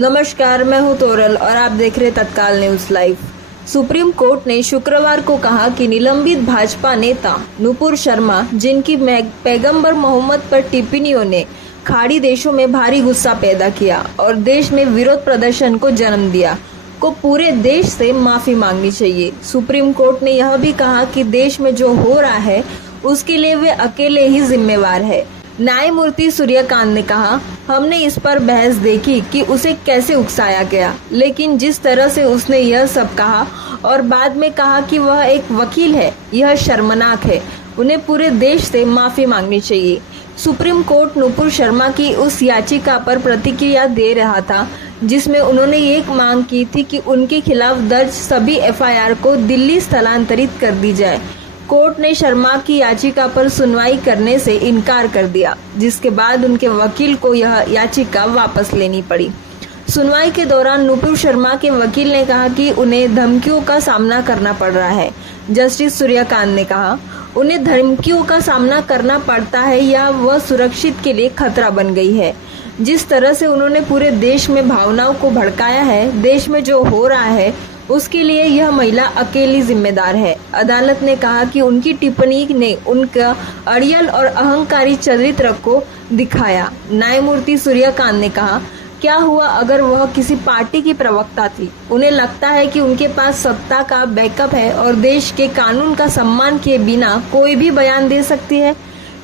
नमस्कार, मैं हूं तोरल और आप देख रहे तत्काल न्यूज लाइव। सुप्रीम कोर्ट ने शुक्रवार को कहा कि निलंबित भाजपा नेता नुपुर शर्मा, जिनकी पैगंबर मोहम्मद पर टिप्पणियों ने खाड़ी देशों में भारी गुस्सा पैदा किया और देश में विरोध प्रदर्शन को जन्म दिया, को पूरे देश से माफी मांगनी चाहिए। सुप्रीम कोर्ट ने यह भी कहा कि देश में जो हो रहा है उसके लिए वे अकेले ही जिम्मेवार है। न्यायमूर्ति सूर्यकांत ने कहा, हमने इस पर बहस देखी कि उसे कैसे उकसाया गया, लेकिन जिस तरह से उसने यह सब कहा और बाद में कहा कि वह एक वकील है, यह शर्मनाक है। उन्हें पूरे देश से माफी मांगनी चाहिए। सुप्रीम कोर्ट नुपुर शर्मा की उस याचिका पर प्रतिक्रिया दे रहा था जिसमें उन्होंने एक मांग की थी कि उनके खिलाफ दर्ज सभी एफआईआर को दिल्ली स्थलांतरित कर दी जाए। कोर्ट ने शर्मा की याचिका पर सुनवाई करने से इनकार कर दिया, जिसके बाद उनके वकील को यह याचिका वापस लेनी पड़ी। सुनवाई के दौरान नुपुर शर्मा के वकील ने कहा कि उन्हें धमकियों का सामना करना पड़ रहा है। जस्टिस सूर्यकांत ने कहा, उन्हें धमकियों का सामना करना पड़ता है या वह सुरक्षित के लिए खतरा बन गई है। जिस तरह से उन्होंने पूरे देश में भावनाओं को भड़काया है, देश में जो हो रहा है उसके लिए यह महिला अकेली जिम्मेदार है। अदालत ने कहा कि उनकी टिप्पणी ने उनका अड़ियल और अहंकारी चरित्र को दिखाया। न्यायमूर्ति सूर्यकांत ने कहा, क्या हुआ अगर वह किसी पार्टी की प्रवक्ता थी? उन्हें लगता है कि उनके पास सत्ता का बैकअप है और देश के कानून का सम्मान किए बिना कोई भी बयान दे सकती है।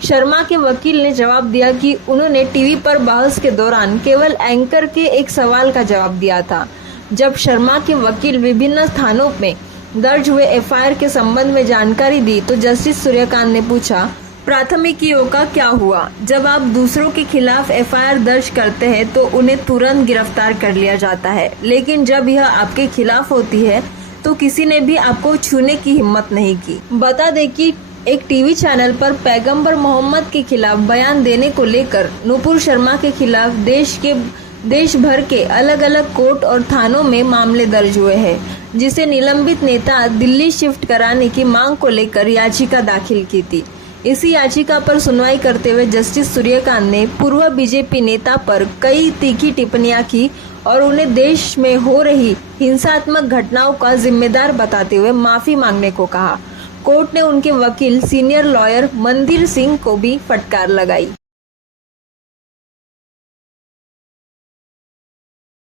शर्मा के वकील ने जवाब दिया कि उन्होंने टीवी पर बहस के दौरान केवल एंकर के एक सवाल का जवाब दिया था। जब शर्मा के वकील विभिन्न स्थानों में दर्ज हुए एफआईआर के संबंध में जानकारी दी तो जस्टिस सूर्यकांत ने पूछा, प्राथमिकियों का क्या हुआ? जब आप दूसरों के खिलाफ एफआईआर दर्ज करते हैं तो उन्हें तुरंत गिरफ्तार कर लिया जाता है, लेकिन जब यह आपके खिलाफ होती है तो किसी ने भी आपको छूने की हिम्मत नहीं की। बता दें कि एक टीवी चैनल पर पैगंबर मोहम्मद के खिलाफ बयान देने को लेकर नुपुर शर्मा के खिलाफ देश भर के अलग अलग कोर्ट और थानों में मामले दर्ज हुए हैं, जिसे निलंबित नेता दिल्ली शिफ्ट कराने की मांग को लेकर याचिका दाखिल की थी। इसी याचिका पर सुनवाई करते हुए जस्टिस सूर्यकांत ने पूर्व बीजेपी नेता पर कई तीखी टिप्पणियां की और उन्हें देश में हो रही हिंसात्मक घटनाओं का जिम्मेदार बताते हुए माफी मांगने को कहा। कोर्ट ने उनके वकील सीनियर लॉयर मंदिर सिंह को भी फटकार लगाई।